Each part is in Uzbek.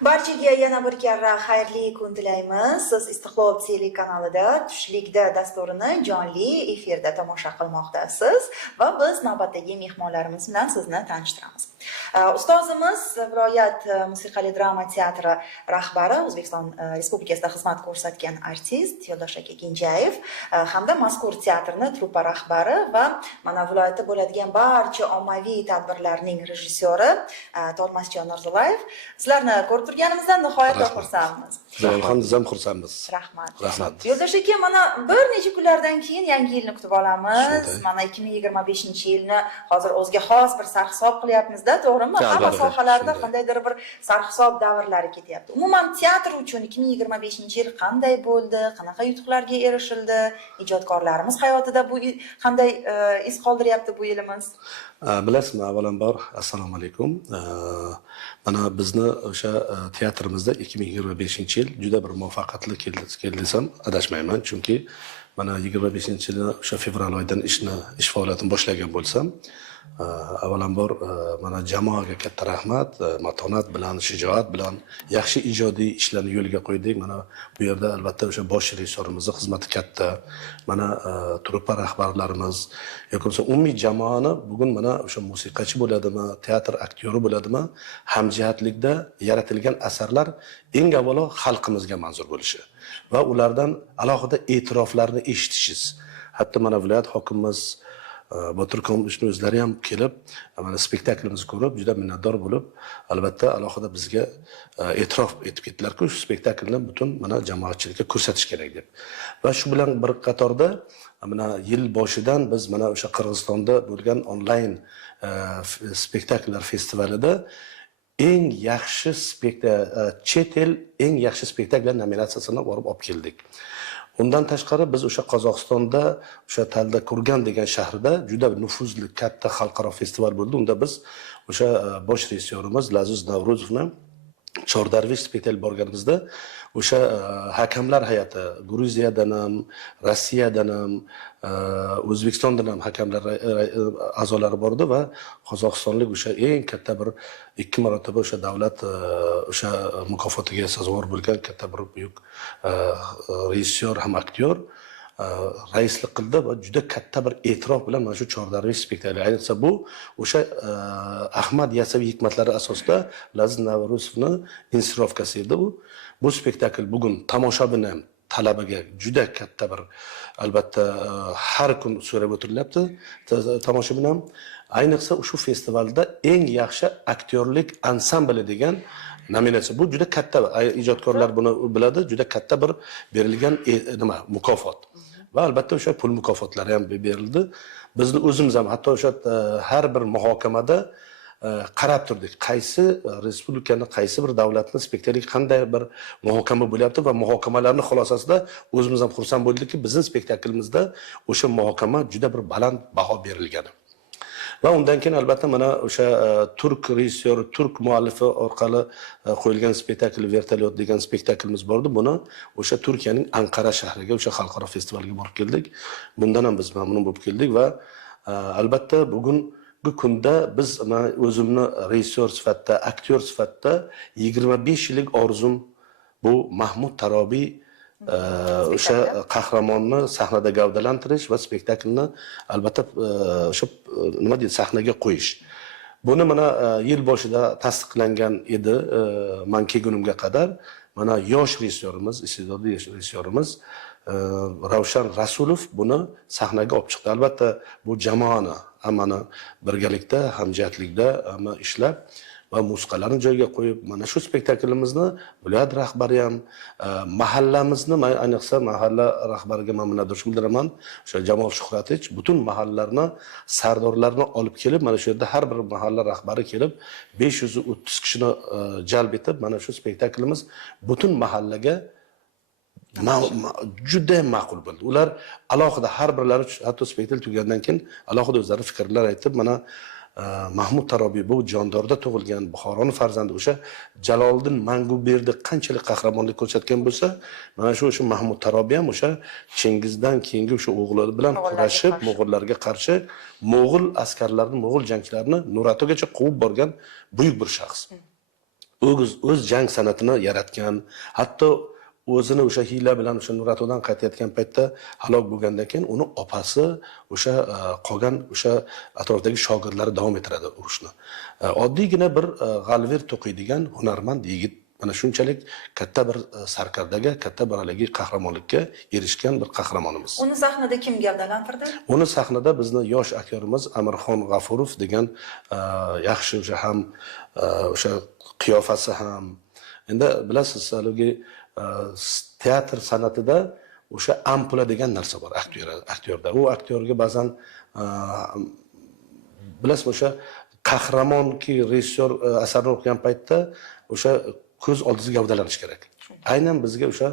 Barchaga yana bir karra xayrli kun tilaymiz. Siz Istiqlol telekanalida tushlikda dasturini jonli efirda tomosha qilmoqdasiz va biz navbatdagi mehmonlarimiz bilan sizni tanishtiramiz. Ustozimiz viloyat musiqali drama teatri rahbari, O'zbekiston Respublikasida xizmat ko'rsatgan artist Yo'ldosh aka Kenjayev hamda mazkur teatrning truppa rahbari va mana viloyatda bo'ladigan barcha ommaviy tadbirlarning rejissyori Tolmasjon Norzo'layev. Sizlarni ko'rib turganimizdan nihoyatda xursandmiz. Biz ham xursandmiz. Rahmat. Rahmat. Yo'ldosh aka, mana bir necha kunlardan keyin yangi yilni kutib olamiz. Mana 2025-yilni hozir o'ziga xos bir sarhisob qilyapmiz-da, to'g'rimi? Hamma sohalarda qandaydir bir sarhisob davrlari ketyapti. Umuman teatr uchun 2025-yil qanday bo'ldi? Qanaqa yutuqlarga erishildi? Ijodkorlarimiz hayotida bu qanday iz qoldiryapti bu yilimiz? Bilasizmi, avvalambor assalomu alaykum. Mana bizni o'sha teatrimizda 2025-yil juda bir muvaffaqiyatli keldi desam adashmayman, chunki mana 25-yilni o'sha fevral oyidan ish faoliyatini boshlagan bo'lsam, avvalambor mana jamoaga katta rahmat, matonat bilan, shijoat bilan yaxshi ijodiy ishlarni yo'lga qo'ydik. Mana bu yerda albatta o'sha bosh rejissyorimizning xizmati katta. Mana truppa rahbarlarimiz yoki bo'lmasa umumiy jamoani bugun mana o'sha musiqachi bo'ladimi, teatr aktyori bo'ladimi, hamjihatlikda yaratilgan asarlar eng avvalo xalqimizga manzur bo'lishi va ulardan alohida e'tiroflarni eshitishingiz. Hatto mana viloyat hokimimiz Botir Komilov o'zlari ham kelib, mana spektaklimizni ko'rib, juda minnatdor bo'lib, albatta alohida bizga e'tirof etib ketdilar-ku, shu spektaklni butun mana jamoatchilikka ko'rsatish kerak deb. Va shu bilan bir qatorda mana yil boshidan biz mana o'sha Qirg'izistonda bo'lgan onlayn spektakllar festivalida eng yaxshi chet el eng yaxshi spektakllar nominatsiyasini olib keldik. Undan tashqari biz o'sha Qozog'istonda o'sha Talda Kurgan degan shahrda juda nufuzli katta xalqaro festival bo'ldi. Unda biz o'sha bosh rejissyorimiz Lazuz Navruzovni Chordarvish spektakl borganimizda o'sha hakamlar hay'ati Gruziyadan ham, Rossiyadan ham, O'zbekistondan ham hakamlar a'zolari bordi va Qozog'istonlik o'sha eng katta bir 2 marotaba o'sha davlat o'sha mukofotiga sazovor bo'lgan katta bir buyuk rejissyor ham aktyor raislik qildi va juda katta bir e'tirof bilan mana shu Chordarvish spektakli. Ayniqsa bu o'sha Ahmad Yasaviy hikmatlari asosida Laziz Navruzovning insirovkasi edi bu. Bu spektakl bugun tomoshabin ham talabaga juda katta bir albatta har kun so'rab o'tirilyapti. Tomoshabin ham ayniqsa shu festivalda eng yaxshi aktyorlik ansambli degan nominatsiya. Bu juda katta, ijodkorlar buni biladi, juda katta bir berilgan mukofot. Va albatta o'sha pul mukofotlari ham berildi. Bizni o'zimiz ham hatto o'sha har bir muhokamada qarab turdik. Qaysi respublikani, qaysi bir davlatning spektakliga qanday bir muhokama bo'lyapti va muhokamalarning xulosasida o'zimiz ham xursand bo'ldikki, bizning spektaklimizda o'sha muhokama juda bir baland baho berilgan. Va undan keyin albatta mana o'sha turk rejissyori, turk muallifi orqali qo'yilgan spektakl Vertolyot degan spektaklimiz bordi. Buni o'sha Turkiyaning Anqara shahriga, o'sha xalqaro festivalga borib keldik. Bundan ham biz mamnun bo'lib keldik va albatta bugungi kunda biz o'zimni rejissyor sifatida, aktyor sifatida 25 yillik orzum bu Mahmud Tarobiy o'sha qahramonni sahnada gavdalantirish va spektaklni albatta o'sha nima deydi, sahnaga qo'yish. Buni mana yil boshida tasdiqlangan edi. Men kelgunimga qadar mana yosh rejissyorimiz, iste'dodli rejissyorimiz Ravshan Rasulov buni sahnaga olib chiqdi. Albatta bu jamoani hammani birgalikda, hamjihatlikda hamma ishlab va musiqalarni joyiga qo'yib, mana shu spektaklimizni viloyat rahbari ham, mahallamizni, ayniqsa mahalla rahbariga men minnatdorchilik bildiraman. O'sha Jamol Shuhratich butun mahallalarni, sardorlarni olib kelib, mana shu yerda har bir mahalla rahbari kelib, 530 kishini jalb etib, mana shu spektaklimiz butun mahallaga juda ma'qul bo'ldi. Ular alohida har birlari hatto spektakl tugagandan keyin alohida o'zlari fikrlar aytib, mana Mahmud Tarobiy bu Jondorda tug'ilgan Buxoroning farzandi, o'sha Jaloliddin Manguberdi qanchalik qahramonlik ko'rsatgan bo'lsa, mana shu Mahmud Tarobiy ham o'sha Chingizdan keyingi o'sha o'g'illari bilan kurashib, mo'g'ullarga qarshi mo'g'ul askarlarini, mo'g'ul jangchilarini Nuratogacha quvib borgan buyuk bir shaxs. o'z jang san'atini yaratgan, hatto o'zini o'sha hiyla bilan o'sha Nuratodan qaytayotgan paytda halok bo'lgandan keyin uni opasi o'sha qolgan o'sha atrofdagi shogirdlari davom ettiradi urushni. Oddiygina bir g'alvir to'qiydigan hunarmand yigit mana shunchalik katta bir sarkardaga, katta bir haligi qahramonlikka erishgan bir qahramonimiz. Uni sahnada kim gavdalantirdi? Uni sahnada bizni yosh aktyorimiz Amirxon G'afurov degan yaxshi o'sha ham o'sha qiyofasi ham. Endi bilasiz, haligi teatr san'atida o'sha ampula degan narsa bor aktyorda. U aktyorga ba'zan bilasizmi, o'sha qahramonki rejissyor asarni o'qigan paytda o'sha ko'z oldingizga gavdalanish kerak. Aynan bizga o'sha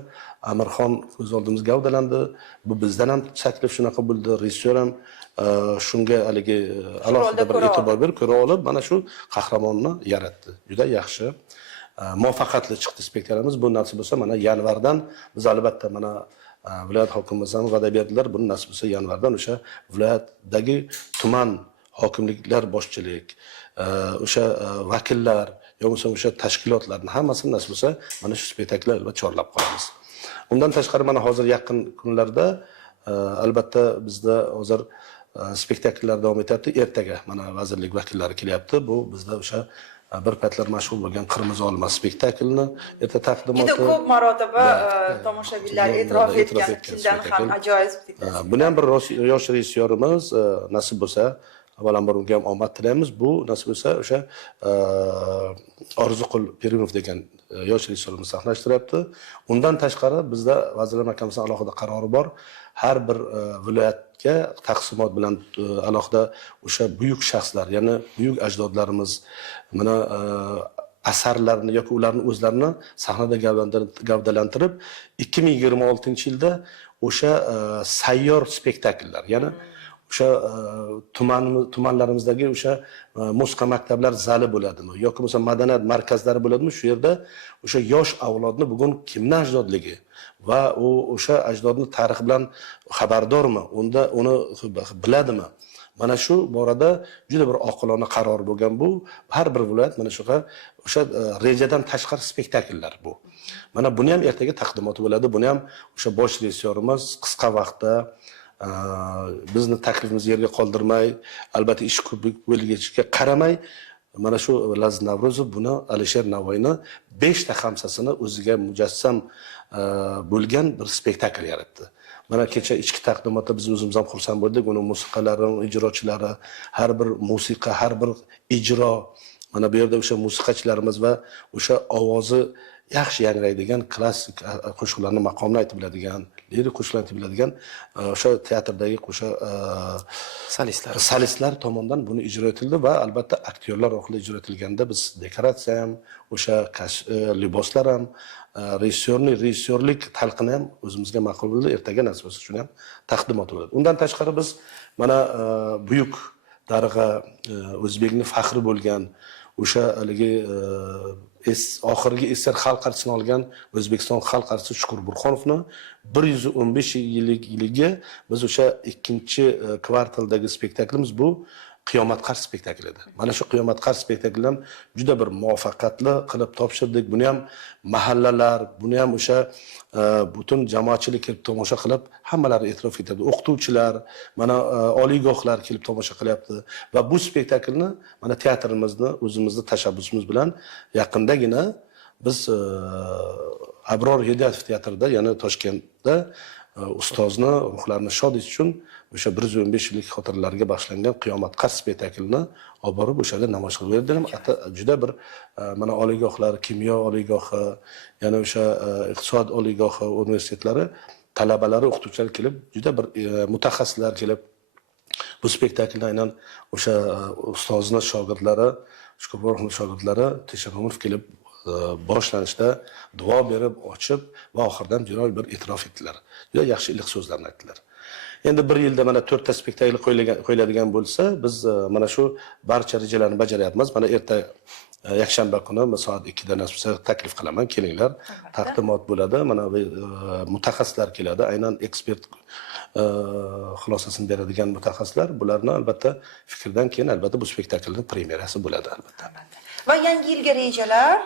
Amirxon ko'z oldimizga gavdalandi. Bu bizdan ham taklif shunaqa bo'ldi. Rejissyor ham shunga haligi alohida bir e'tibor berib ko'ra olib, mana shu qahramonni yaratdi. Juda yaxshi, muvaffaqiyatli chiqdi spektaklimiz. Bu nasib bo'lsa, mana yanvardan biz albatta mana viloyat hokimimiz ham va'da berdilar. Bu nasib bo'lsa yanvardan o'sha viloyatdagi tuman hokimliklar boshchilik, o'sha vakillar yo'qsa o'sha tashkilotlarning hammasini nasib bo'lsa mana shu spektakllar albatta chorlab qolamiz. Undan tashqari mana hozir yaqin kunlarda albatta bizda hozir spektakllar davom etyapti. Ertaga mana vazirlik vakillari kelyapti. Bu bizda o'sha bir paytlar mashhur bo'lgan Qirmizi olma spektaklini erta taqdimoti. Juda ko'p marotaba tomoshabinlar e'tirof etgan chindan ham ajoyib spektakl. Buni ham bir yosh rejissyorimiz nasib bo'lsa avvalambor unga ham omad tilaymiz. Bu nasib bo'lsa o'sha Orziqul Pirimov degan yosh rejissyorimiz sahnalashtiryapti. Undan tashqari bizda Vazirlar Mahkamasining alohida qarori bor. Har bir viloyatga taqsimot bilan alohida o'sha buyuk shaxslar, ya'ni buyuk ajdodlarimiz mana asarlarini yoki ularni o'zlarini sahnada gavdalantirib 2026-yilda o'sha sayyor spektakllar, ya'ni o'sha tumanlarimizdagi o'sha musiqa maktablar zali bo'ladimi yoki bo'lmasa madaniyat markazlari bo'ladimi, shu yerda o'sha yosh avlodni bugun kimning ajdodligi va u o'sha ajdodning tarixi bilan xabardormi, uni biladimi? Mana shu borada juda bir oqilona qaror bo'lgan bu. Har bir viloyat mana shuga o'sha rejadan tashqari spektakllar bu. Mana buni ham ertaga taqdimoti bo'ladi. Buni ham o'sha bosh rejissyorimiz qisqa vaqtda bizni taklifimizni yerga qoldirmay, albatta ish ko'plik bo'lganiga qaramay, mana shu Laziz Navruzov buni Alisher Navoiyni 5 ta xamsasini o'ziga mujassam bo'lgan bir spektakl yaratdi. Mana kecha ichki taqdimotda biz o'zimiz ham xursand bo'ldik. Uni musiqalari, ijrochilari, har bir musiqa, har bir ijro, mana bu yerda o'sha musiqachilarimiz va o'sha ovozi yaxshi yangraydigan klassik qo'shiqlarni maqomini aytib biladigan, lirik qo'shiqlarni aytib biladigan o'sha teatrdagi o'sha solistlar tomonidan buni ijro etildi va albatta aktyorlar orqali ijro etilganda biz dekoratsiya ham, o'sha liboslar ham, rejissyorlik talqini ham o'zimizga ma'qul bo'ldi. Ertaga nasib bo'lsa shuni ham taqdimot bo'ladi. Undan tashqari biz mana buyuk darg'a o'zbekning faxri bo'lgan o'sha haligi oxirgi esar xalq artisini olgan O'zbekiston xalq artisti Shukur Burxonovni 115 yilligi biz o'sha 2-kvartaldagi spektaklimiz bu Qiyomat Qarsh spektakli edi. Mana shu Qiyomat Qarsh spektaklini ham juda bir muvaffaqiyatli qilib topshirdik. Buni ham mahallalar, buni ham o'sha butun jamoatchilik kelib tomosha qilib, hammalari e'tirof etadi. O'qituvchilar, mana oliygohlar kelib tomosha qilyapti va bu spektaklni mana teatrimizni, o'zimizning tashabbusimiz bilan yaqindagina biz Abror Hidoyatov teatrida, ya'ni Toshkentda ustozni ruhlarini shod etish uchun o'sha 115 yillik xotirlarga bag'ishlangan Qiyomat Qarsh spektaklini olib borib o'sha yerda namoyish qilib berdim. Juda bir mana oliygohlar, kimyo oliygohi, yana o'sha iqtisod oliygohi universitetlari talabalari, o'qituvchilar kelib, juda bir mutaxassislar kelib bu spektaklni aynan o'sha ustozni shogirdlari, Shukurborovning shogirdlari Teshakomov kelib boshlanishda duo berib, ochib va oxirdan juda bir e'tirof etdilar. Juda yaxshi iliq so'zlarni aytdilar. Endi bir yilda mana 4 ta spektakl qo'yiladigan bo'lsa, biz mana shu barcha rejalarni bajaryapmiz. Mana erta yakshanba kuni soat 2 da nasibsa taklif qilaman, kelinglar. Taqdimot bo'ladi. Mana mutaxassislar keladi, aynan ekspert xulosasini beradigan mutaxassislar. Bularni albatta fikrdan keyin albatta bu spektaklning premyerasi bo'ladi albatta. Va yangi yilga rejalar?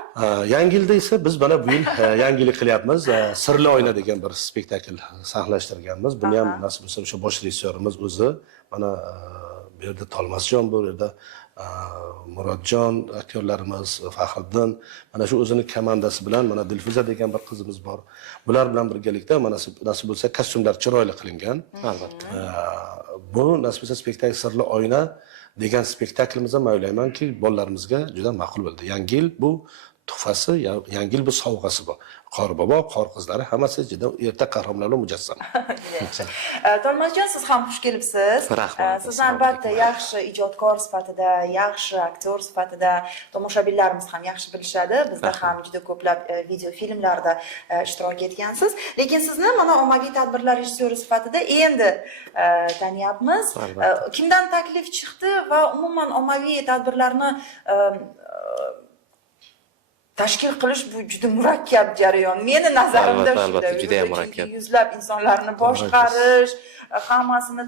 Yangi yilda esa biz mana bu yil yangilik qilyapmiz. Sirli oyna degan bir spektakl sahnalashtirganmiz. Buni ham nasib bo'lsa o'sha bosh rejissyorimiz o'zi mana bu yerda Tolmasjon, bu yerda Murodjon aktyorlarimiz, Faxriddin mana shu o'zini komandasi bilan mana Dilfuza degan bir qizimiz bor. Bular bilan birgalikda mana nasib bo'lsa kostyumlar chiroyli qilingan. Albatta. Bu nasib bo'lsa spektakl Sirli oyna degan spektaklimiz ham o'ylaymanki bolalarimizga juda ma'qul bo'ldi. Yangi yil bu tuhfasi, yangi yil bu sovg'asi bu. Qor bobo, qor qizlari hammasi juda erta qahramonlar bilan mujassam. Tolmasjon, siz ham xush kelibsiz. Rahmat. Siz albatta yaxshi ijodkor sifatida, yaxshi aktyor sifatida tomoshabinlarimiz ham yaxshi bilishadi. Bizda ham juda ko'plab video filmlarda ishtirok etgansiz. Lekin sizni mana ommaviy tadbirlar rejissyori sifatida endi taniyapmiz. Kimdan taklif chiqdi va umuman ommaviy tadbirlarni tashkil qilish bu juda murakkab jarayon. Meni nazarimda shunday. Juda ham murakkab. Yuzlab insonlarni boshqarish, hammasini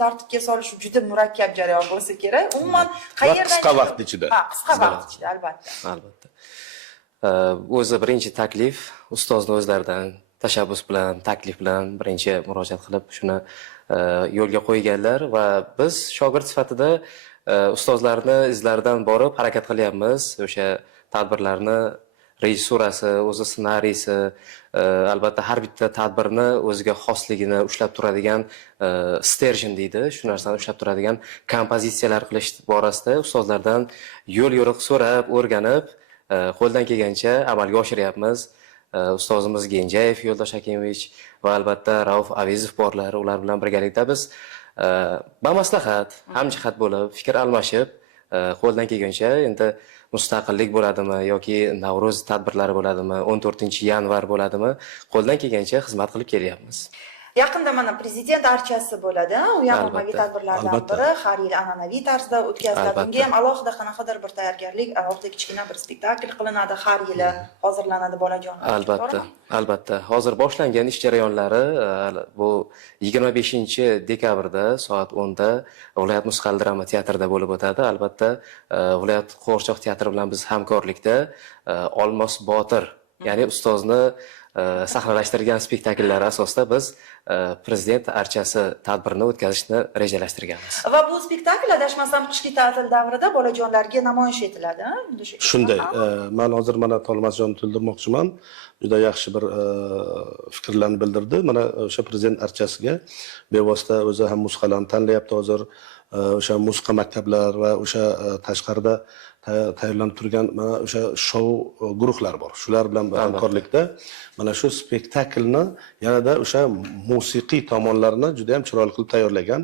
tartibga solish juda murakkab jarayon bo'lsa kerak. Umuman qayerdan qisqa vaqt ichida. Qisqa vaqt ichida albatta. Albatta. O'zi birinchi taklif ustozni o'zlaridan tashabbus bilan, taklif bilan birinchi murojaat qilib shuni yo'lga qo'yganlar va biz shogird sifatida ustozlarni izlaridan borib harakat qilyapmiz. O'sha tadbirlarni rejissurasi, o'zi ssenariysi, albatta har bitta tadbirni o'ziga xosligini ushlab turadigan sterjin deydi, shu narsani ushlab turadigan kompozitsiyalar qilish borasida ustozlardan yo'l-yo'riq so'rab, o'rganib, qo'ldan kelgancha amalga oshiryapmiz. Ustozimiz Genjayev Yo'ldosh Hakimovich va albatta Rauf Avezov borlar, ular bilan birgalikda biz bamaslahat, hamjihat bo'lib, fikr almashib, qo'ldan kelgancha endi mustaqillik bo'ladimi yoki Navro'z tadbirlari bo'ladimi, 14-yanvar bo'ladimi, qo'ldan kelgancha xizmat qilib kelyapmiz. Yaqinda mana prezident archasi bo'ladi. U ham ommaviy tadbirlardan biri, har yil an'anaviy tarzda o'tkaziladi. Unga ham alohida qanaqadir bir tayyorgarlik, alohida kichkina bir spektakl qilinadi, har yili hozirlanadi bolajonlar. Albatta. Hozir boshlangan ish jarayonlari bu 25-dekabrda soat 10 da viloyat musiqal drama teatrida bo'lib o'tadi. Albatta, viloyat qo'g'irchoq teatri bilan biz hamkorlikda Olmos Botir, ya'ni ustozni sahnalashtirgan spektakllari asosida biz prezident archasi tadbirini o'tkazishni rejalashtirganmiz. Va bu spektakl adashmasam qishki ta'til davrida bolajonlarga namoyish etiladi. Shunday. Men hozir mana Tolmasjonni to'ldirmoqchiman. Juda yaxshi bir fikrlarni bildirdi. Mana o'sha prezident archasiga bevosita o'zi ham musiqalarni tanlayapti hozir. O'sha musiqa maktablar va o'sha tashqarida tayyorlanib turgan mana o'sha shou guruhlar bor. Shular bilan hamkorlikda mana shu spektaklni yanada o'sha musiqiy tomonlarini juda ham chiroyli qilib tayyorlagan.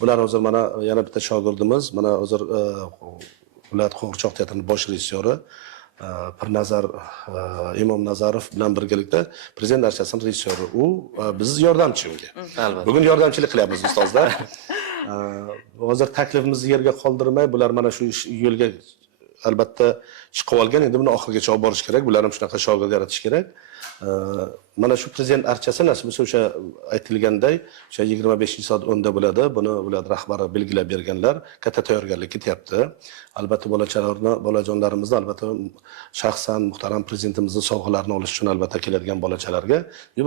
Bular hozir mana yana bitta shogirdimiz, mana hozir viloyat qo'g'irchoq teatrining bosh rejissyori Pirnazar Imom Nazarov bilan birgalikda prezident archasining rejissyori. U biz yordamchi unga. Bugun yordamchilik qilyapmiz ustozlar. Hozir taklifimizni yerga qoldirmay, bular mana shu yo'lga albatta chiqib olgan, endi buni oxirigacha olib borish kerak. Bular ham shunaqa shogird yaratish kerak. Mana shu prezident archasi nasib bo'lsa o'sha aytilganday, o'sha 25-soat 10 da bo'ladi. Buni viloyat rahbari belgilab berganlar, katta tayyorgarlik ketyapti. Albatta bolajonlarimizni albatta shaxsan muhtaram prezidentimizning sovg'alarini olish uchun albatta keladigan bolachalarga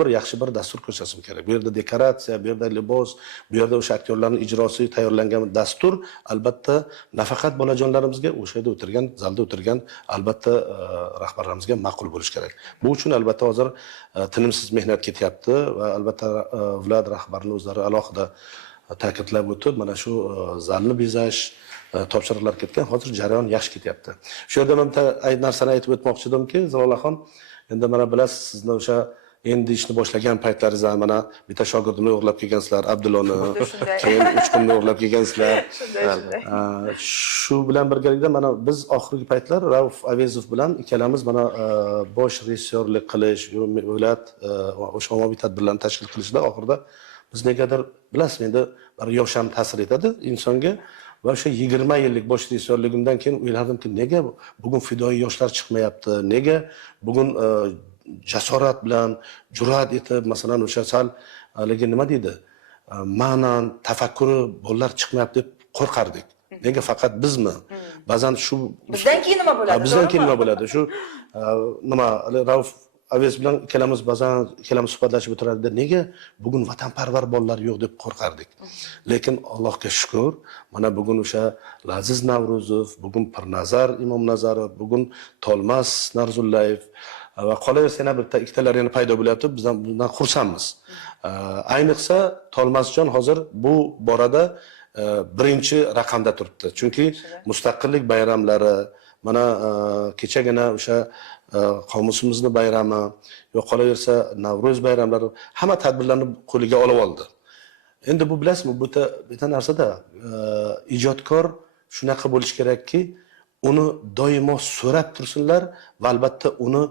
bir yaxshi bir dastur ko'rsatishim kerak. Bu yerda dekoratsiya, bu yerda libos, bu yerda o'sha aktyorlarning ijrosi tayyorlangan dastur albatta nafaqat bolajonlarimizga, o'sha yerda o'tirgan, zalda o'tirgan albatta rahbarlarimizga ma'qul bo'lish kerak. Bu uchun albatta hozir tinimsiz mehnat ketyapti va albatta viloyat rahbarining o'zlari alohida ta'kidlab o'tib, mana shu zalni bezash topshiriqlar ketgan, hozir jarayon yaxshi ketyapti. Shu yerda men bitta narsani aytib o'tmoqchi edimki, Zilolaxon, endi mana bilasiz, sizni o'sha endi ishni boshlagan paytlaringizda mana bitta shogirdimni o'g'irlab kelgansizlar, Abdulloni, keyin 3 kunni o'g'irlab kelgansizlar. Shu bilan birgalikda mana biz oxirgi paytlar Rauf Avezov bilan ikkalamiz mana bosh rejissyorlik qilish, viloyat o'sha ommaviy tadbirlarni tashkil qilishda oxirida biz negadir bilasiz, endi bir yosh ham ta'sir etadi insonga. Va o'sha 20 yillik bosh rejissyorligimdan keyin o'yladimki, nega bugun fidoyi yoshlar chiqmayapti? Nega bugun jasorat bilan, jur'at etib, masalan, o'sha sal haligi nima deydi? Ma'nan, tafakkuri bolalar chiqmayapti deb qo'rqardik. Nega faqat bizmi? Ba'zan shu Bizdan keyin nima bo'ladi? Bizdan keyin nima bo'ladi? Shu nima Rauf Aves bilan ikkalamiz ba'zan ikkalamiz suhbatlashib o'tirardik. Nega bugun vatanparvar bolalar yo'q deb qo'rqardik. Lekin Allohga shukr, mana bugun o'sha Laziz Navruzov, bugun Pirnazar Imom Nazarov, bugun Tolmas Narzullayev va qolaversa yana bitta ikkitalar yana paydo bo'lyapti. Bizdan bundan xursandmiz. Ayniqsa Tolmasjon hozir bu borada birinchi raqamda turibdi. Chunki mustaqillik bayramlari, mana kechagina o'sha qomusimizni bayrami, yo qolaversa Navro'z bayramlari hamma tadbirlarni qo'liga olib oldi. Endi bu bilasizmi, bu bitta narsada ijodkor shunaqa bo'lish kerakki, uni doimo so'rab tursinlar va albatta uni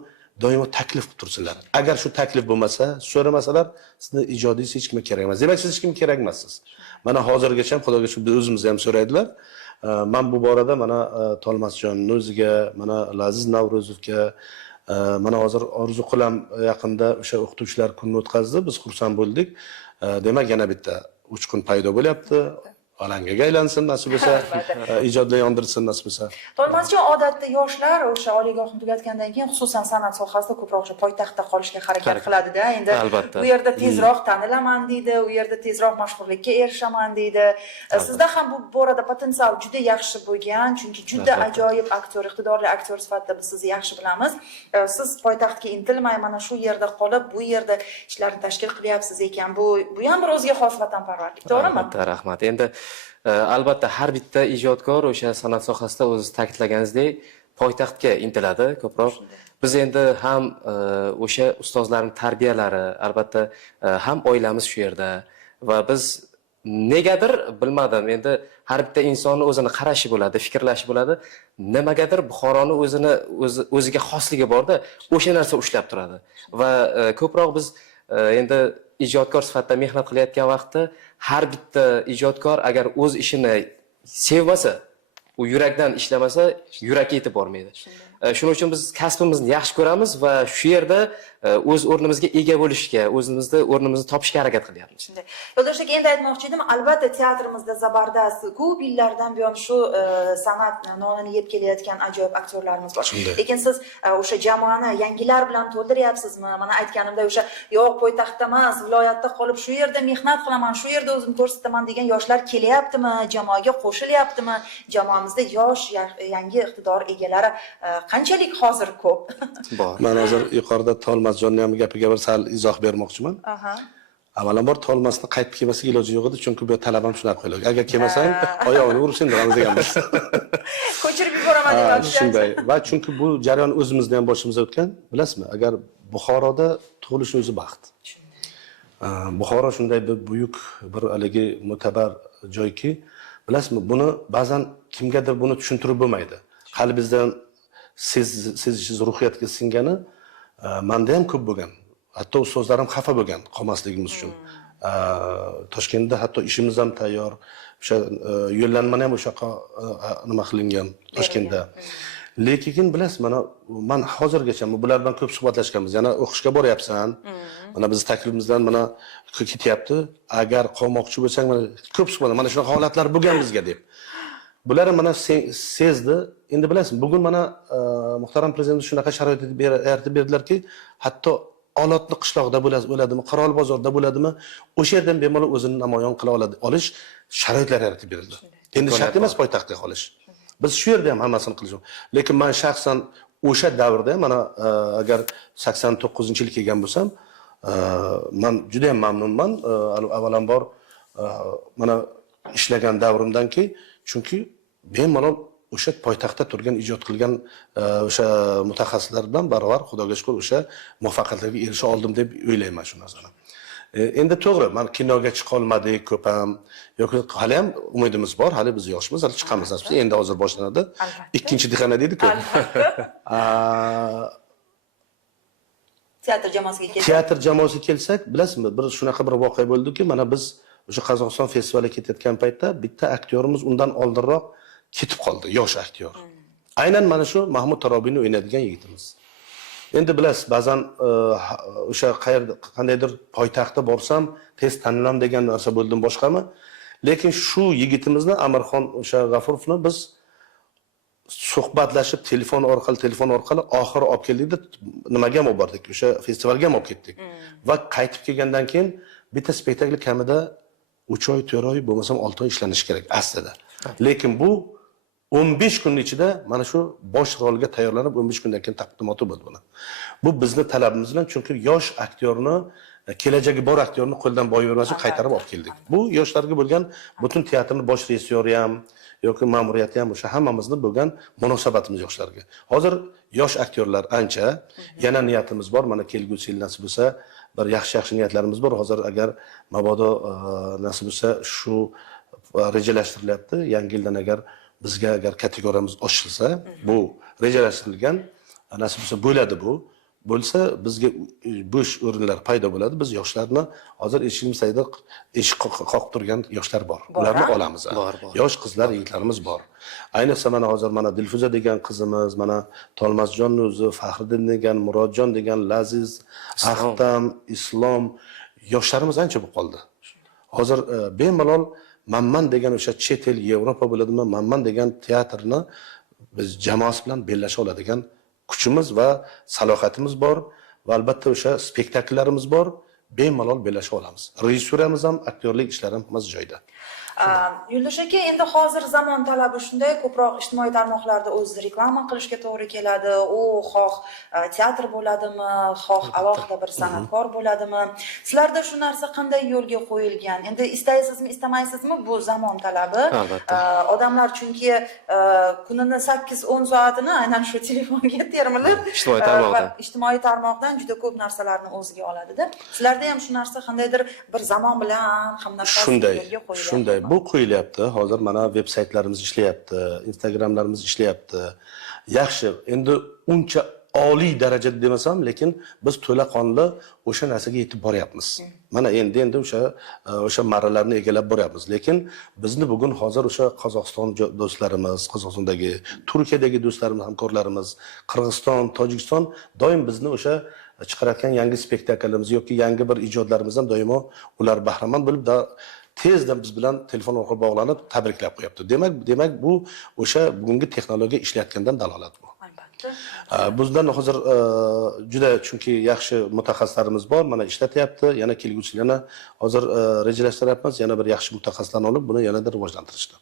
doimo taklif qilib tursinlar. Agar shu taklif bo'lmasa, so'ramasalar, sizni ijodingiz hech kimga kerak emas. Demak, siz hech kimga kerak emassiz. Mana hozirgacha ham Xudoga shu o'zimizni ham so'raydilar. Men bu borada mana Tolmasjonning o'ziga, mana Laziz Navruzovga, mana hozir orzu qilam yaqinda o'sha o'qituvchilar kunini o'tkazdi. Biz xursand bo'ldik. Demak, yana bitta uchqun paydo bo'lyapti. Alangaga aylansin nasib bo'lsa, ijodlar yondirsin nasib bo'lsa. Tolmasjon odatda yoshlar o'sha oliygohni tugatgandan keyin xususan san'at sohasida ko'proq o'sha poytaxtda qolishga harakat qiladi-da. Endi bu yerda tezroq tanilaman deydi, u yerda tezroq mashhurlikka erishaman deydi. Sizda ham bu borada potensial juda yaxshi bo'lgan, chunki juda ajoyib aktyor, iqtidorli aktyor sifatida biz sizni yaxshi bilamiz. Siz poytaxtga intilmay mana shu yerda qolib, bu yerda ishlarni tashkil qilyapsiz ekan. Bu ham bir o'ziga xos vatanparvarlik, to'g'rimi? Albatta, rahmat. Endi albatta har bitta ijodkor o'sha san'at sohasida o'zingiz ta'kidlaganingizdek poytaxtga intiladi ko'proq. Biz endi ham o'sha ustozlarning tarbiyalari, albatta ham oilamiz shu yerda va biz negadir bilmadim, endi har bitta insonning o'zini qarashi bo'ladi, fikrlashi bo'ladi. Nimagadir Buxoroni o'ziga xosligi borda, o'sha narsa ushlab turadi. Va ko'proq biz endi ijodkor sifatida mehnat qilayotgan vaqtda har bitta ijodkor agar o'z ishini sevmasa, u yurakdan ishlamasa, yurakka yetib bormaydi. Shuning uchun biz kasbimizni yaxshi ko'ramiz va shu yerda o'z o'rnimizga ega bo'lishga, o'zimizni o'rnimizni topishga harakat qilyapmiz. Shunday. Yo'ldoshlar, endi aytmoqchi edim, albatta teatrimizda zabardast ko'p yillardan buyon shu san'at nonini yeb kelayotgan ajoyib aktyorlarimiz bor. Lekin siz o'sha jamoani yangilar bilan to'ldiryapsizmi? Mana aytganimdek o'sha yo'q poytaxtda emas, viloyatda qolib shu yerda mehnat qilaman, shu yerda o'zimni ko'rsataman degan yoshlar kelyaptimi? Jamoaga qo'shilyaptimi? Jamoamizda yosh, yangi iqtidor egalari qanchalik hozir ko'p? Bor. Men hozir yuqorida Tolmasjonning ham gapiga bir sal izoh bermoqchiman. Avvalambor Tolmasni qaytib kelmasiga iloji yo'q edi, chunki bu talabam shunaqa qo'yilgan. Agar kelmasang, oyog'ini urib sindiramiz deganmiz. Ko'chirib yuboraman demoqchi. Shunday. Va chunki bu jarayon o'zimizda ham boshimizda o'tgan, bilasizmi? Agar Buxoroda tug'ilishning o'zi baxt. Buxoro shunday bir buyuk, bir haligi mo'tabar joyki, bilasizmi, buni ba'zan kimgadir buni tushuntirib bo'lmaydi. Qalbingizdan sezishingiz ruhiyatga singani menda ham ko'p bo'lgan. Hatto ustozlarim xafa bo'lgan qolmasligimiz uchun. Toshkentda hatto ishimiz ham tayyor. O'sha yo'llanmani ham o'sha nima qilingan Toshkentda. Lekin bilasiz, mana men hozirgacha bular bilan ko'p suhbatlashganmiz. Yana o'qishga boryapsan. Mana biz taklifimizdan mana ketyapti. Agar qolmoqchi bo'lsang, mana ko'p suhbat, mana shunaqa holatlar bo'lgan bizga deb. Bular mana sezdi. Endi bilasizmi, bugun mana muhtaram prezident shunaqa sharoit yaratib berdilarki, hatto Olotni qishloqda bo'ladimi, Qirol bozorda bo'ladimi, o'sha yerdan bemalol o'zini namoyon qila olish sharoitlar yaratib berildi. Endi shart emas poytaxtga qolish. Biz shu yerda ham hammasini qilishimiz. Lekin men shaxsan o'sha davrda mana agar 89-yil kelgan bo'lsam, men juda ham mamnunman. Avvalambor mana ishlagan davrimdanki, chunki bemalol o'sha poytaxtda turgan, ijod qilgan o'sha mutaxassislar bilan barobar, Xudoga shukr, o'sha muvaffaqiyatlarga erisha oldim deb o'ylayman shu narsani. Endi to'g'ri, men kinoga chiqa olmadik ko'p ham, yoki hali ham umidimiz bor, hali biz yoshmiz, hali chiqamiz aslida. Endi hozir boshlanadi. Ikkinchi dehana deydi-ku. Teatr jamoasiga kelsak. Teatr jamoasiga kelsak, bilasizmi, bir shunaqa bir voqea bo'ldiki, mana biz o'sha Qozog'iston festivaliga ketayotgan paytda bitta aktyorimiz undan oldinroq ketib qoldi, yosh aktyor. Aynan mana shu Mahmud Tarobiyni o'ynaydigan yigitimiz. Endi bilasiz, ba'zan o'sha qandaydir poytaxtda borsam, tez tanilam degan narsa bo'ldim boshqami? lekin shu yigitimizni Amirxon o'sha G'afurovni biz suhbatlashib telefon orqali oxiri olib keldikda nimaga ham olib bordik, o'sha festivalga ham olib ketdik. Va qaytib kelgandan keyin bitta spektakl kamida 3 oy, 4 oy, bo'lmasam 6 oy ishlanishi kerak aslida. Lekin bu 15 kun ichida mana shu bosh rolga tayyorlanib 15 kundan keyin taqdimoti bo'ldi buni. Bu bizning talabimiz bilan, chunki yosh aktyorni, kelajagi bor aktyorni qo'ldan boy bermasdan qaytarib olib keldik. Bu yoshlarga bo'lgan butun teatrning bosh rejissyori ham yoki ma'muriyati ham o'sha hammamizning bo'lgan munosabatimiz yoshlarga. Hozir yosh aktyorlar ancha, yana niyatimiz bor. Mana kelgusi yil nasib bo'lsa bir yaxshi niyatlarimiz bor. Hozir agar mabodo nasib bo'lsa shu rejalashtirilyapti. Yangi yildan agar bizga agar kategoriyamiz ochilsa, bu rejalashtirilgan, nasib bo'lsa bo'ladi bu. Bo'lsa bizga bo'sh o'rinlar paydo bo'ladi. Biz yoshlarni hozir eshigimiz tagida eshik qoqib turgan yoshlar bor. Ularni olamiz. Yosh qizlar, yigitlarimiz bor. Ayniqsa mana hozir mana Dilfuza degan qizimiz, mana Tolmasjon o'zi, Faxriddin degan, Murodjon degan, Laziz, Ahtam, Islom yoshlarimiz ancha bo'lib qoldi. Hozir bemalol Mamman degan o'sha chet el, Yevropa bo'ladimi, Mamman degan teatrni biz jamoasi bilan bellasha oladigan kuchimiz va salohiyatimiz bor va albatta o'sha spektakllarimiz bor, bemalol bellasha olamiz. Rejissyoramiz ham, aktyorlik ishlarimiz joyida. Yo'ldosh aka, endi hozir zamon talabi shunday, ko'proq ijtimoiy tarmoqlarda o'zi reklama qilishga to'g'ri keladi. U xoh teatr bo'ladimi, xoh alohida bir san'atkor bo'ladimi? Sizlarda shu narsa qanday yo'lga qo'yilgan? Endi istaysizmi, istamaysizmi, bu zamon talabi. Odamlar chunki kunini 8-10 soatini aynan shu telefonga termilib, ijtimoiy tarmoqdan juda ko'p narsalarni o'ziga oladi-da. Sizlarda ham shu narsa qandaydir bir zamon bilan hamnafas yo'lga qo'yilgan. Shunday, bu qo'yilyapti. Hozir mana veb-saytlarimiz ishlayapti, Instagramlarimiz ishlayapti. Yaxshi, endi uncha oliy darajada demasam, lekin biz to'laqonli o'sha narsaga yetib boryapmiz. Mana endi o'sha marralarni egallab boryapmiz. Lekin bizni bugun hozir o'sha Qozog'iston do'stlarimiz, Qozog'istondagi, Turkiyadagi do'stlarimiz, hamkorlarimiz, Qirg'iziston, Tojikiston doim bizni o'sha chiqarayotgan yangi spektakllarimiz yoki yangi bir ijodlarimizdan doimo ular bahramand bo'lib tezda biz bilan telefon orqali bog'lanib tabriklab qo'yapti. Demak bu o'sha bugungi texnologiya ishlayotgandan dalolat bu. Bizdan hozir juda chunki yaxshi mutaxassislarimiz bor, mana ishlatyapti. Yana kelgusi yana hozir rejalashtiryapmiz, yana bir yaxshi mutaxassislarni olib buni yanada rivojlantirishdi.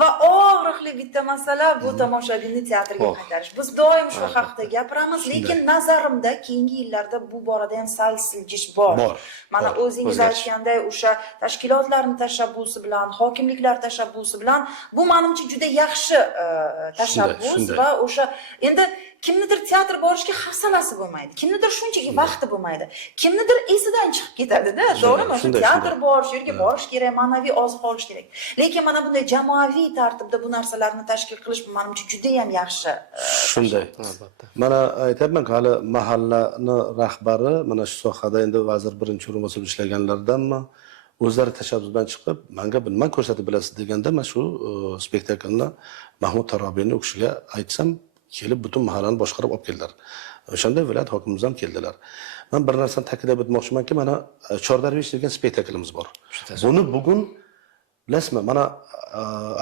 Va og'riqli bitta masala bu tomoshabinni teatrga qaytarish. Biz doim shu haqida gapiramiz, lekin nazarimda keyingi yillarda bu borada ham sal siljish bor. Mana o'zingiz aytganday o'sha tashkilotlarning tashabbusi bilan, hokimliklar tashabbusi bilan bu menimcha juda yaxshi tashabbus va o'sha endi kimnidir teatr borishga hafsalasi bo'lmaydi. Kimnidir shunchaki vaqti bo'lmaydi. Kimnidir esidan chiqib ketadi-da, to'g'rimi? Teatr bor, shu yerga borish kerak, ma'naviy oziq olish kerak. Lekin mana bunday jamoaviy tartibda bu narsalarni tashkil qilish menimcha juda ham yaxshi. Shunday. Mana aytayapman, hali mahallani rahbari mana shu sohada endi vazir birinchi o'rinbosar ishlaganlardanmi o'zlari tashabbus bilan chiqib, menga bilman ko'rsatib bilasiz deganda, men shu spektaklni Mahmud Tarobiyning o'qishiga aytsam, kelib butun mahallani boshqarib olib keldilar. O'shanda viloyat hokimimiz ham keldilar. Men bir narsani ta'kidlab o'tmoqchimanki, mana Chordarvesh degan spektaklimiz bor. Buni bugun bilasizmi, mana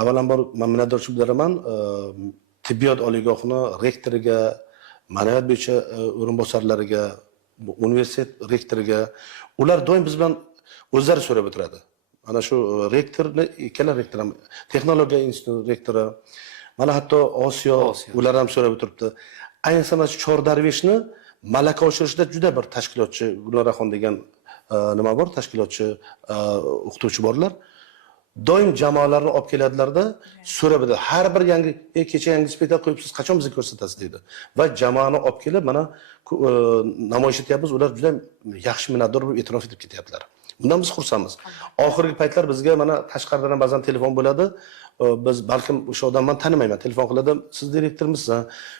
avvalambor men minnatdorchilik bildiraman tibbiyot oliygohini rektoriga, ma'naviyat bo'yicha o'rinbosarlariga, universitet rektoriga, ular doim biz bilan o'zlari so'rab o'tiradi. Mana shu rektorni, ikkala rektor ham, texnologiya instituti rektori, mana hatto Osiyo ular ham so'rab o'tiribdi. Ayniqsa mana Chordarveshni malaka oshirishda juda bir tashkilotchi Guloraxon degan nima bor, tashkilotchi o'qituvchi borlar. Doim jamoalarni olib keladilarda, so'rab edi. Har bir yangi, kecha yangi spektakl qo'yibsiz, qachon bizga ko'rsatasiz deydi. Va jamoani olib kelib mana namoyish etyapmiz. Ular juda yaxshi minnatdor bo'lib e'tirof etib ketyaptilar. Bundan biz xursandmiz. Oxirgi paytlar bizga mana tashqaridan ba'zan telefon bo'ladi. Biz balkim o'sha odamni tanimayman, telefon qiladi. Siz direktormisiz?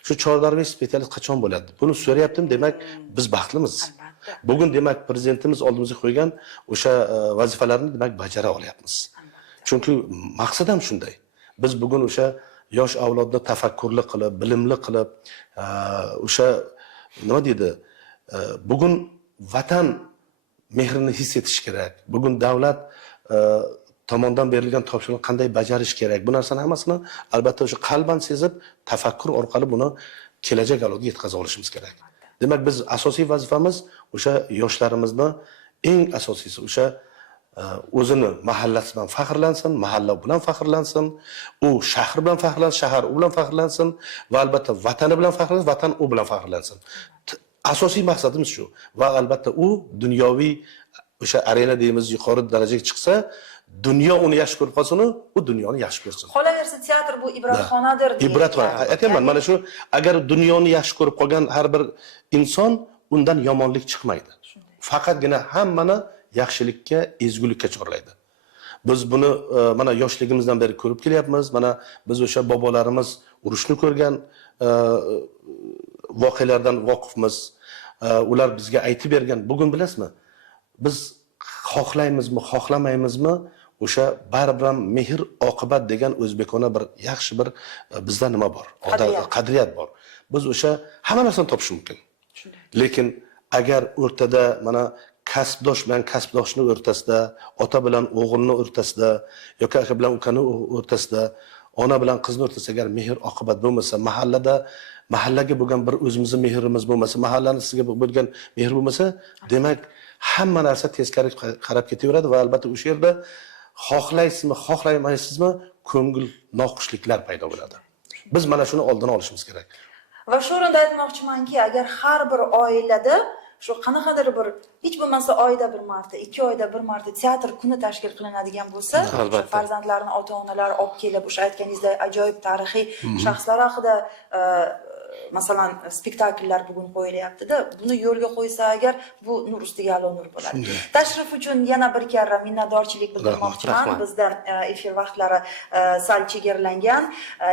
Shu Chordarvesh spektakli qachon bo'ladi? Buni so'rayaptim, demak biz baxtlimiz. Bugun demak prezidentimiz oldimizga qo'ygan o'sha vazifalarni demak bajara olyapmiz. Chunki maqsad ham shunday. Biz bugun o'sha yosh avlodni tafakkurli qilib, bilimli qilib, o'sha nima deydi? Bugun vatan mehrini his etish kerak. Bugun davlat tomonidan berilgan topshiriqni qanday bajarish kerak, bu narsani hammasini albatta o'sha qalban sezib, tafakkur orqali buni kelajak avlodga yetkaza olishimiz kerak. Demak, biz asosiy vazifamiz o'sha yoshlarimizni eng asosiysi o'sha o'zini mahallasi bilan faxrlansin, mahalla bilan faxrlansin, u shahar bilan faxrlansin, shahar u bilan faxrlansin va albatta vatani bilan faxrlansin, vatan u bilan faxrlansin. Asosiy maqsadimiz shu. Va albatta u dunyoviy o'sha arena deymiz yuqori darajaga chiqsa, dunyo uni yaxshi ko'rib qolsin, u dunyoni yaxshi ko'rsin. Qolaversa, teatr bu ibratxonadir deydi. Ibratxona. Aytaman, mana shu agar dunyoni yaxshi ko'rib qolgan har bir inson undan yomonlik chiqmaydi. Faqatgina hammani yaxshilikka, ezgulikka chorlaydi. Biz buni mana yoshligimizdan beri ko'rib kelyapmiz. Mana biz o'sha bobolarimiz urushni ko'rgan voqealardan voqifmiz. Ular bizga aytib bergan. Bugun bilasizmi? Biz xohlaymizmi, xohlamaymizmi, o'sha baribir ham mehr oqibat degan o'zbekona bir yaxshi bir bizda nima bor? Qadriyat bor. Biz o'sha hamma narsani topish mumkin. Lekin agar o'rtada mana kasbdosh bilan kasbdoshning o'rtasida, ota bilan o'g'ilning o'rtasida, yoki aka bilan ukani o'rtasida, ona bilan qizni o'rtasida agar mehr oqibat bo'lmasa, mahallaga bo'lgan bir o'zimizning mehrimiz bo'lmasa, mahallani sizga bo'lgan mehr bo'lmasa, demak hamma narsa teskari qarab ketaveradi va albatta o'sha yerda xohlaysizmi, xohlamaysizmi, ko'ngil noxushliklar paydo bo'ladi. Biz mana shuni oldini olishimiz kerak. Va shu o'rinda aytmoqchimanki, agar har bir oilada shu qanaqadir bir hech bo'lmasa oyda bir marta, 2 oyda bir marta teatr kuni tashkil qilinadigan bo'lsa, farzandlarni ota-onalar olib kelib o'sha aytganingizdek ajoyib tarixiy shaxslar haqida masalan spektakllar bugun qo'yilyapti-da, buni yo'lga qo'ysa agar bu nur ustiga alo nur bo'ladi. Tashrif uchun yana bir karra minnatdorchilik bildirmoqchiman. Bizda efir vaqtlari sal chegaralangan,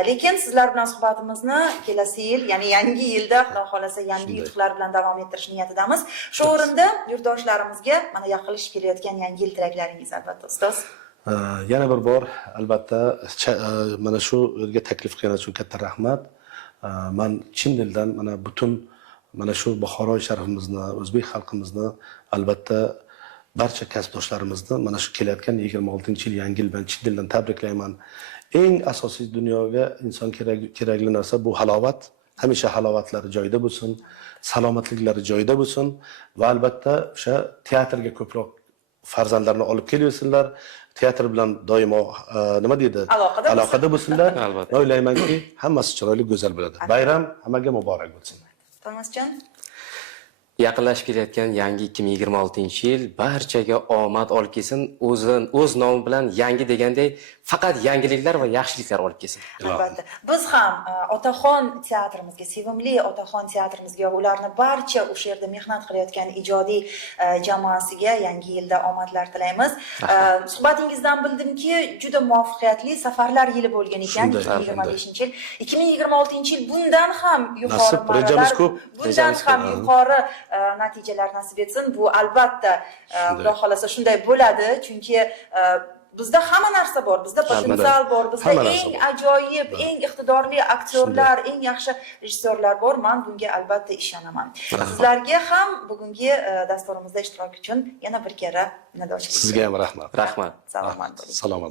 lekin sizlar bilan suhbatimizni kelasi yil, ya'ni yangi yilda Xudo xolasa yangi yutuqlar bilan davom ettirish niyatidamiz. Shu o'rinda yurtdoshlarimizga mana yaqinlashib kelayotgan yangi yil tilaklaringiz albatta ustoz. Yana bir bor albatta mana shu yerga taklif qilganingiz uchun katta rahmat. Men chin dildan mana butun mana shu Buxoroy sharafimizni, o'zbek xalqimizni, albatta barcha kasbdoshlarimizni mana shu kelayotgan 26-yil yangi yil bilan chin dildan tabriklayman. Eng asosiy dunyoga inson kerakli narsa bu halovat. Hamisha halovatlari joyida bo'lsin, salomatliklari joyida bo'lsin va albatta o'sha teatrga ko'proq farzandlarni olib kelsinlar. Teatr bilan doimo nima deydi? Aloqada bo'lsinlar. O'ylaymanki, hammasi chiroyli, go'zal bo'ladi. Bayram hammaga muborak bo'lsin. Tomasjon, Yaqinlashib kelayotgan yangi 2026-yil barchaga omad olib kelsin. O'z nomi bilan yangi degandek faqat yangiliklar va yaxshiliklar olib kelsin. Albatta. Biz ham Otaxon teatrimizga, sevimli Otaxon teatrimizga, ularni barcha o'sha yerda mehnat qilayotgan ijodiy jamoasiga yangi yilda omadlar tilaymiz. Suhbatingizdan bildimki, juda muvaffaqiyatli safarlar yili bo'lgan ekan 2025-yil. 2026-yil bundan ham yuqori marralar, bundan ham yuqori natijalar nasib etsin. Bu albatta Xudo xolasa shunday bo'ladi, chunki bizda hamma narsa bor, bizda potensial bor, bizda eng ajoyib, eng iqtidorli aktyorlar, eng yaxshi rejissyorlar bor. Men bunga albatta ishonaman. Sizlarga ham bugungi dasturimizda ishtirok uchun yana bir karra minnatdorchilik. Sizga ham rahmat. Rahmat. Salomat bo'ling. Salomat.